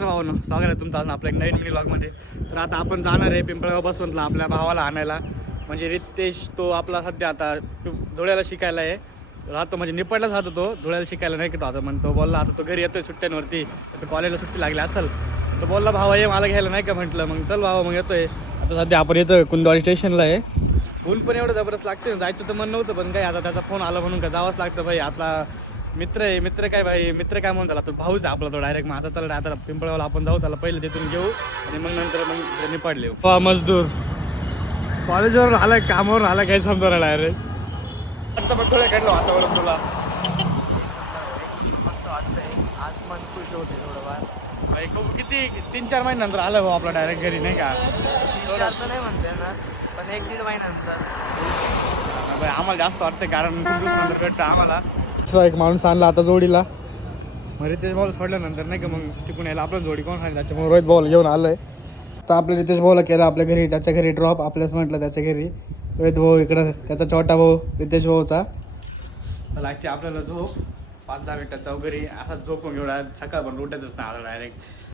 भावांनो, स्वागत आहे तुमचं आज आपल्या एक नवीन मिनी व्लॉगमध्ये. तर आता आपण जाणार आहे पिंपळगाव बसवंतला आपल्या भावाला आणायला. म्हणजे रितेश तो आपला सध्या आता धुळ्याला शिकायला आहे राहतो, म्हणजे निपाडलाच राहतो तो, धुळ्याला शिकायला नाही की तो आता म्हणतो बोलला आता तो घरी येतोय सुट्ट्यांवरती, त्याचं कॉलेजला सुट्टी लागली असेल तर बोलला भावा ये मला घ्यायला, नाही का म्हटलं मग चल भावा मग येतोय. आता सध्या आपण येतो कुंदवाडी स्टेशनला आहे. ऊन पण एवढं जबरदस्त लागते, जायचं तर मन नव्हतं पण काय आता त्याचा फोन आला म्हणून का जावंच लागतं भाई. आपला मित्र आहे, मित्र काय भाई, मित्र काय म्हणून त्याला तो भाऊच आहे आपला तो डायरेक्ट. मग आता चला आता पिंपळगावला आपण जाऊ, त्याला पहिले तिथून घेऊ आणि मग नंतर मग निपाडले मजदूर कॉलेजवरून आलाय, कामावरून आला काही समजा डायरेक्ट. आता मग थोडं काढलं वातावरण तुला मस्त वाटतंय आज, मन खुश होते थोडंफार. किती 3-4 महिन्यानंतर आलं भाऊ आपला डायरेक्ट घरी, नाही का? जास्त नाही म्हणते ना, पण 1-1.5 महिन्यानंतर आम्हाला जास्त वाटतं कारण खूप दिवसानंतर भेटतं आम्हाला. दुसरा एक माणूस आणला आता जोडीला, मग रितेश भाऊला सोडल्यानंतर नाही का मग तिकून यायला आपलं जोडी कोण खाली, त्याच्यामुळे रोहित भाऊला घेऊन आलोय. तर आपल्या रितेश भाऊला केलं आपल्या घरी, त्याच्या घरी ड्रॉप, आपल्याच म्हटलं त्याच्या घरी. रोहित भाऊ इकडं, त्याचा छोटा भाऊ रितेश भाऊचा. लागते आपल्याला झोप 5-10 मिनिटाचा वगैरे, असा झोपून एवढा सकाळ पण उठायचंच नाही आता डायरेक्ट.